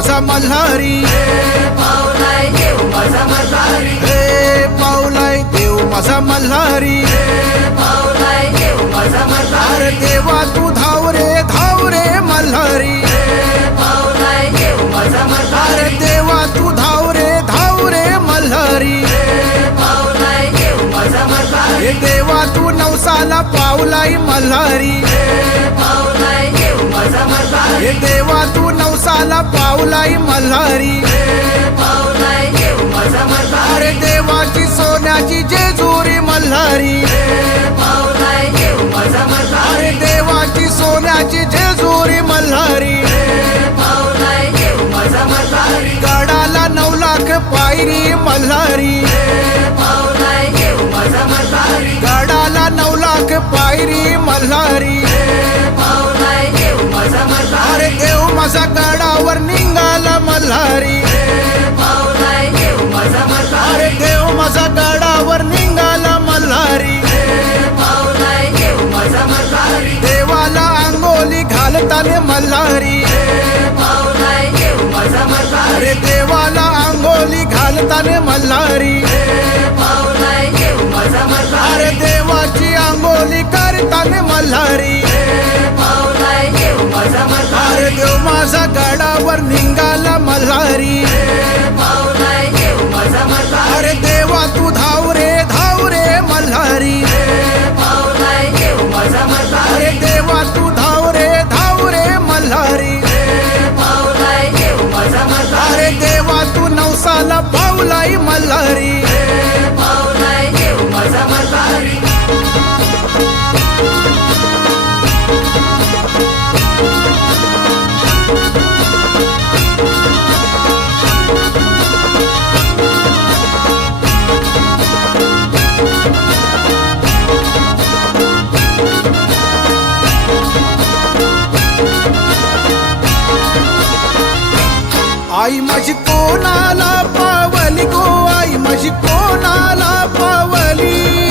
माझा मल्हारी, पावलाय देव माझा मल्हारी, पावलाय देव माझा मल्हारी, पावलाय देव माझा मल्हारी, अरे देवा तू धाव रे मल्हारी, पावलाय देव माझा मल्हारी, अरे देवा तू धाव रे मल्हारी, पावलाय देव माझा मल्हारी, हे देवा तू नवसाला पावलाय मल्हारी, पावलाय देव माझा मल्हारी, हे देवा तू नवसाला पावलाय मल्हारी, पावलाय देव माझा मल्हारी, अरे देवाची सोन्याची जेजुरी मल्हारी, पावलाय देव माझा मल्हारी, अरे देवाची सोन्याची जेजुरी मल्हारी, पावलाय देव माझा मल्हारी, गडाला 9 लाख पायरी मल्हारी, पावलाय देव माझा मल्हारी, गडाला 9 लाख पायरी मल्हारी, पावलाय देव माझा मल्हारी, अरे देव माझा गडावर निघाला मल्हारी, पावलाय देव माझा मल्हारी, अरे देव माझा गडावर निघाला मल्हारी, पावलाय देव माझा मल्हारी, देवाला अंगोली घालताने मल्हारी, पावलाय देव माझा मल्हारी, अरे देवाला अंगोली घालताने मल्हारी, पावलाय देव माझा मल्हारी, अरे देवाची अंगोली करताने मल्हारी, पावलाय देव माझा मल्हारी, अरे देव माझा गडावर निघाला मल्हारी, पावलाय देव माझा मल्हारी, अरे देवा तू धाव रे मल्हारी, पावलाय देव माझा मल्हारी, अरे देवा तू धाव रे मल्हारी, पावलाय देव माझा मल्हारी, अरे देवा तू नवसाला पावलाय मल्हारी, पावलाय देव माझा मल्हारी, आई माझी कोणाला पावली गो, आई माझी कोणाला पावली,